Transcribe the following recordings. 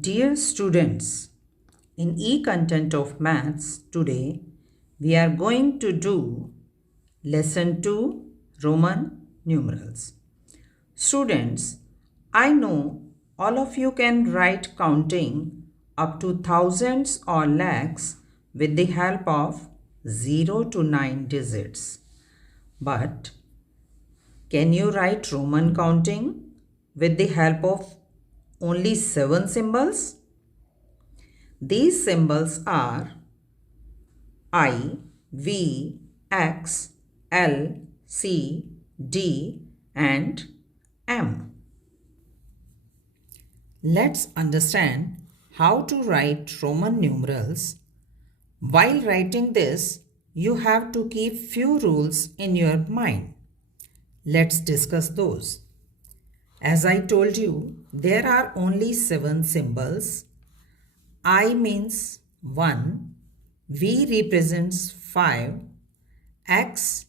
Dear students, in e-content of maths today, we are going to do lesson 2 Roman numerals. Students, I know all of you can write counting up to thousands or lakhs with the help of 0 to 9 digits. But can you write Roman counting with the help of only 7 symbols? These symbols are I, V, X, L, C, D and M. Let's understand how to write Roman numerals. While writing this, you have to keep few rules in your mind. Let's discuss those. As I told you, there are only 7 symbols. I means 1, V represents 5, X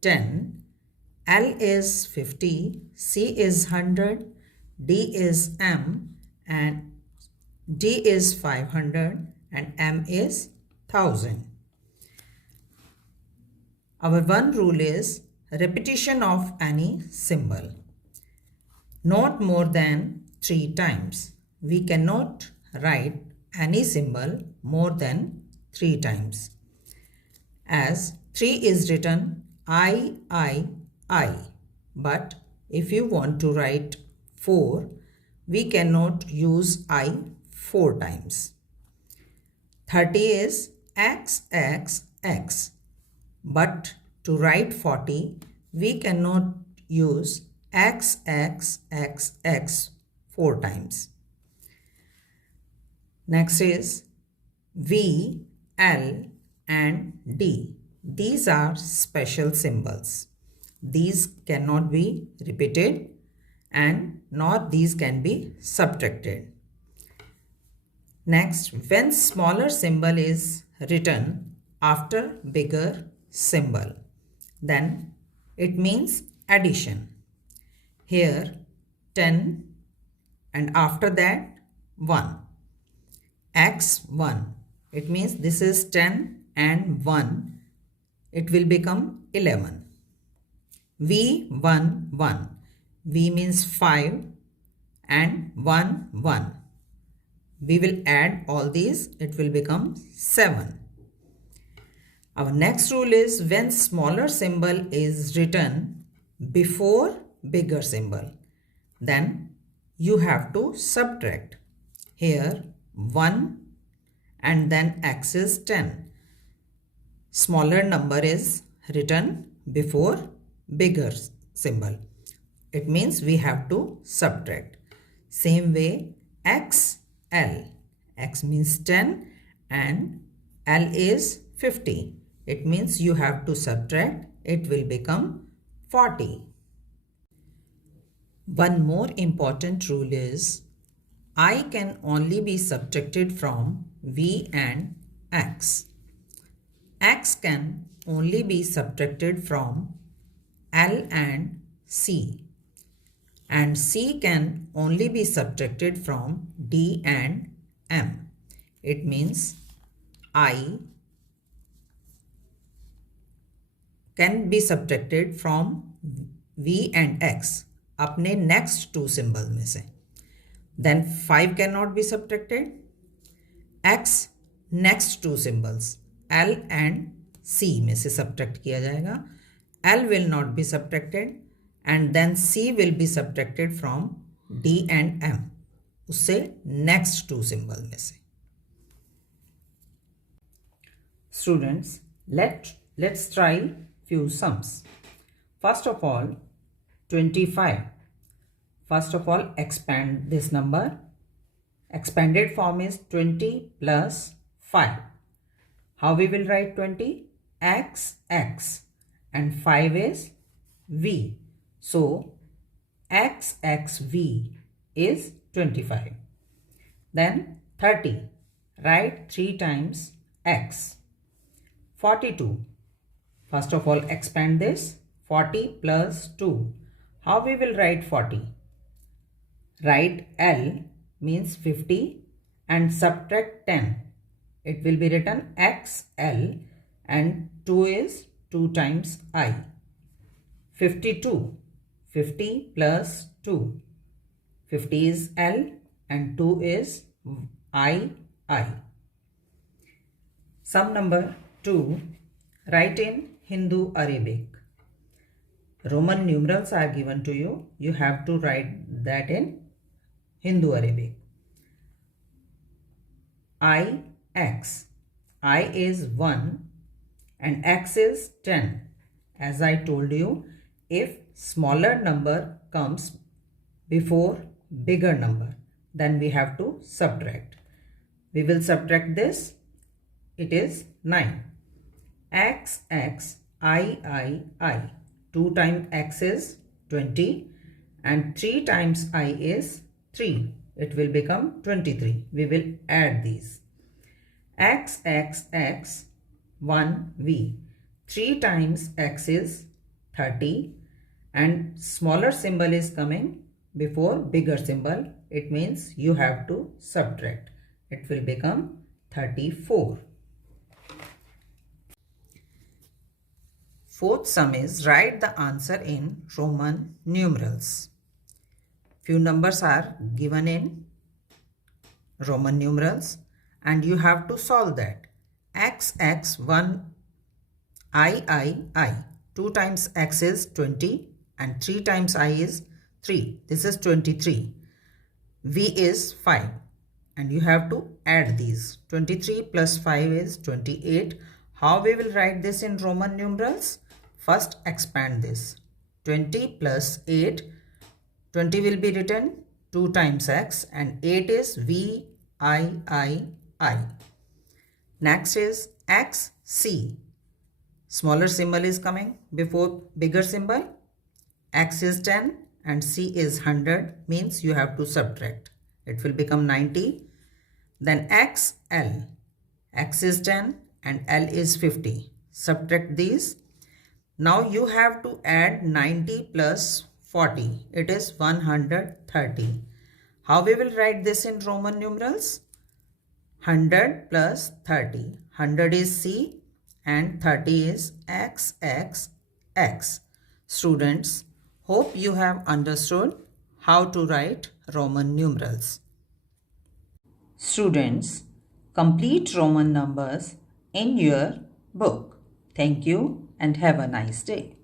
10, L is 50, C is 100, D is M and D is 500 and M is 1000. Our one rule is repetition of any symbol. Not more than 3 times. We cannot write any symbol more than 3 times. As 3 is written I. But if you want to write 4, we cannot use I 4 times. 30 is X. But to write 40, we cannot use X 4 times. Next is V, L and D. These are special symbols. These cannot be repeated and nor these can be subtracted. Next, when smaller symbol is written after bigger symbol, then it means addition. Here 10 and after that 1. X1. It means this is 10 and 1. It will become 11. V1. V means 5 and 1. We will add all these. It will become 7. Our next rule is when smaller symbol is written before bigger symbol, then you have to subtract. Here 1 and then X is 10. Smaller number is written before bigger symbol. It means we have to subtract. Same way XL. X means 10 and L is 50. It means you have to subtract. It will become 40. One more important rule is I can only be subtracted from V and X. X can only be subtracted from L and C. And C can only be subtracted from D and M. It means I can be subtracted from V and X अपने next 2 symbol में से. Then 5 cannot be subtracted. X next 2 symbols L and C में से subtract किया जाएगा. L will not be subtracted and then C will be subtracted from D and M. उससे next 2 symbol में से. Students, let's try few sums. First of all, 25. First of all, expand this number. Expanded form is 20 plus 5. How we will write 20? X and 5 is V. So, XXV is 25. Then 30. Write 3 times X. 42. First of all, expand this. 40 plus 2. How we will write 40? Write L means 50 and subtract 10. It will be written XL and 2 is 2 times I. 52. 50 plus 2. 50 is L and 2 is I. Sum number 2. Write in Hindu Arabic. Roman numerals are given to you. You have to write that in Hindu Arabic. X. I is 1 and X is 10. As I told you, if smaller number comes before bigger number, then we have to subtract. We will subtract this. It is 9. X, I. 2 times X is 20 and 3 times I is 3. It will become 23. We will add these. X, 1V. 3 times X is 30 and smaller symbol is coming before bigger symbol. It means you have to subtract. It will become 34. Fourth sum is write the answer in Roman numerals. Few numbers are given in Roman numerals and you have to solve that. X, 1, I. 2 times X is 20 and 3 times I is 3. This is 23. V is 5 and you have to add these. 23 plus 5 is 28. How we will write this in Roman numerals? First expand this. 20 plus 8. 20 will be written 2 times X and 8 is V, I. Next is XC. Smaller symbol is coming before bigger symbol. X is 10 and C is 100, means you have to subtract. It will become 90. Then XL. X is 10 and L is 50. Subtract these. Now you have to add 90 plus 40. It is 130. How we will write this in Roman numerals? 100 plus 30. 100 is C and 30 is XX. Students, hope you have understood how to write Roman numerals. Students, complete Roman numbers in your book. Thank you and have a nice day.